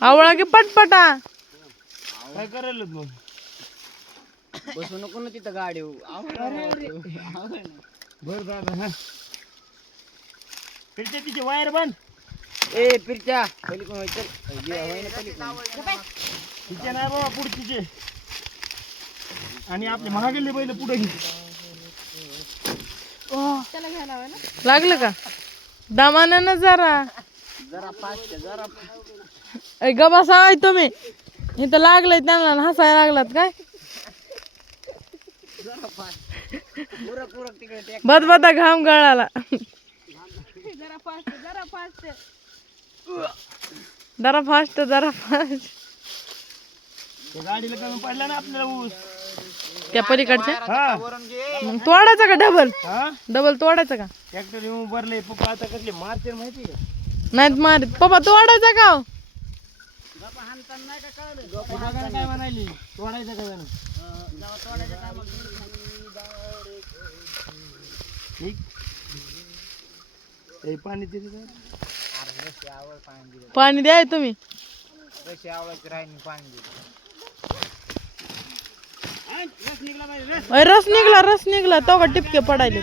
आवळा की पटपटा. काय करायला मग बसू नको ना तिथं गाडी बर दादा हा फिरते तिचे वायर बंद ए पिरच्या पलीकडून होय चल तिचे नाही बाबा पुढचे आणि आपले महागले बैल पुढे लागलं का दामानं ना जरा जरा फास्ट जरा गबा सावाय तुम्ही इथं लागलंय त्यांना हसायला लागलात काय जरा फास्ट पुरक तिकडे टेक बदबदा घाम गळाला. जरा फास्ट गाडीला कमी पडला ना आपल्याला ऊस त्या पलीकडच्या हा वरून घे मग तोडायचा का डबल हा तोडायचा का ट्रॅक्टर येऊन भरले पप्पा आता कसले मारते माहिती का नाहीत मारित पप्पा तोडायचा का हो? गप्पा हाणताना नाही का कळलं ते बघायला काय म्हणाली तोडायचं का जण जेव्हा तोडायच्या टायमाला ठीक हे पाणी दिलं का? अरे रशी आवड पाणी दिलं पाणी द्याय तुम्ही रशी आवडायची राहिली पाणी दिलं रस निघला तो का टिपके पडायले.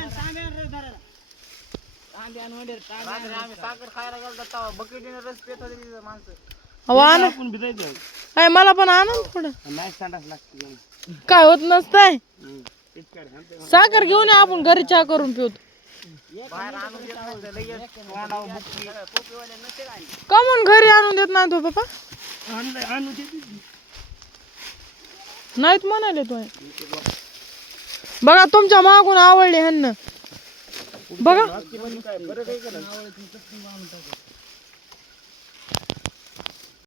रात्री आम्ही साखर खायला गेलो तेव्हा बकेटीने रस पेत होते तिथं माणसं अहो आण आपण भिजायचं काय मला पण आणा ना थोडं नाही सांडाच लागते काय होत नसतंय इतकं साखर घेऊन या आपण घरी चहा करून पिऊत. बाहेर आणून देत नाही तर लगेच तोंडावर बुक्की पोपीवाले नसते काय का म्हणून घरी आणून देत नाही तो पप्पा आणू दे नाहीत म्हणाले तो बघा तुमच्या मागून आवडले ह्यांना बघा काय बरं काही करा